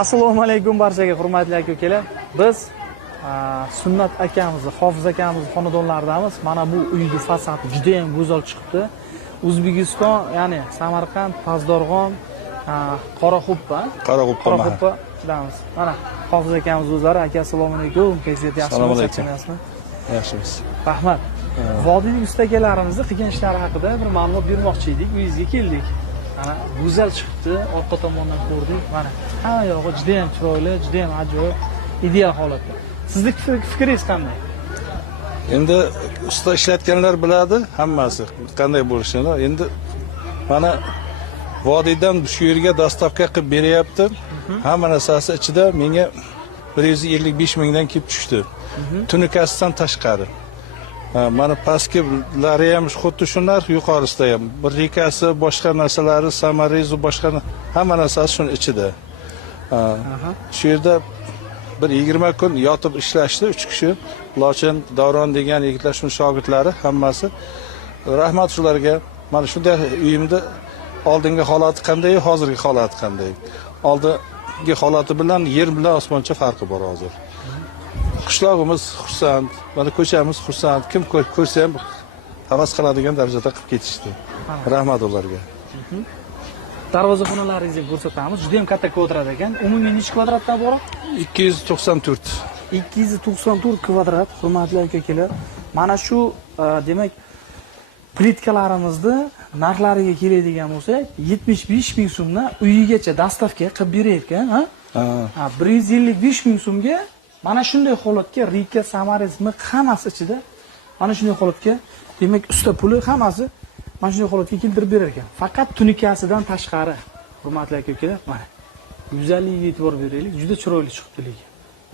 Assalomu alaykum barchaga hurmatli aka-ukalar. Biz Sunnat akamizni, Hofiz akamizni xonadonlaridamiz. Mana bu uyning fasadi juda ham go'zal chiqibdi. O'zbekiston, ya'ni Samarqand, Pazdorg'om, Qoraqo'ppa chidamiz. Mana Hofiz akamiz o'zlari. Aka, assalomu alaykum. Kayfiyat yaxshimi? Yaxshimiz. Rahmat. Vodiylik ustakalarimizni qilgan ishlari haqida bir ma'lumot bermoqchi edik. Uyingizga keldik. Mana go'zal chiqibdi. Orqa tomondan ko'rdik. Mana hamma yog'i juda ham chiroyli, juda ham ajoyib, ideal holatda. Sizning fikringiz qanday? Endi usta ishlatganlar biladi hammasi qanday bo'lishini. Endi mana vodiydan shu yerga dostavka qilib beryapti. Hamma narsasi ichida menga 155 mingdan kelib tushdi. Tunikasidan tashqari. Mana pastki-lari ham xuddi shular, yuqorisida ham. Bir rekasi, boshqa narsalari, samarizu boshqa hamma narsasi shuni ichida. Shu yerda bir 20 kun yotib ishlashdi 3 kishi. Lochin, Davron degan yigitlar shuni shogirdlari hammasi. Rahmat shularga. Mana shunday uyimda oldingi holati qanday, hozirgi holati qanday. Oldingi holati bilan yer bilan osmoncha farqi bor hozir. Qishlog'imiz xursand, mana ko'chamiz xursand. Kim ko'rsa ham havas qiladigan darajada qilib ketishdi. Rahmat ularga. Darvozaxonalaringizni ko'rsatamiz. Juda ham katta kvadrat ekan. Umumiy necha kvadratdan iborat? 294. 294 kvadrat, hurmatli aka-ukalar. Mana shu demak plitkalarimizni narxlariga keladigan bo'lsak, 75 ming so'mdan uyigacha dastavka qilib berayotgan, ha? 155 ming so'mga mana shunday holatga rika, samarizmi hammasi ichida mana shunday holatga, demak usta puli hammasi mana shunday holatga keltirib berar ekan. Faqat tunikasidan tashqari, hurmatli aka-ukalar, mana go'zalligiga e'tibor beraylik. Juda chiroyli chiqibdi lekin.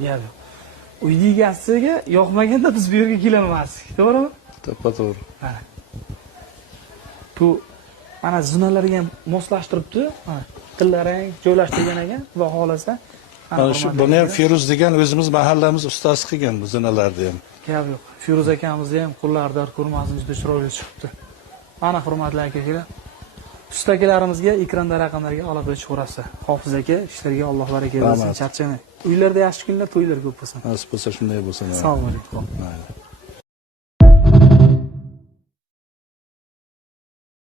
Ya'ni uyning egasiga yoqmaganda biz bu yerga kelolmasdik, to'g'rimi? To'g'ri. Mana bu mana zinalarga ham moslashtiribdi. Mana tillarang joylashtirgan ekan, xudo xolasa. Mana shu buni ham Feruz degan o'zimiz mahallamiz ustasi qilgan bu zinalarni ham. Gap yo'q. Feruz akamizni ham qo'llarida ko'rmasin, juda chiroyli chiqibdi. Mana hurmatli aka-ukalar, ustakalarimizga ekranda raqamlarga aloqa chiqarasiz. Hofiz aka, ishlariga Alloh baraka bersin, charchamang. Uylarda yaxshi kunlar, to'ylar ko'p bo'lsin. Nasib bo'lsa shunday bo'lsin. Assalomu alaykum.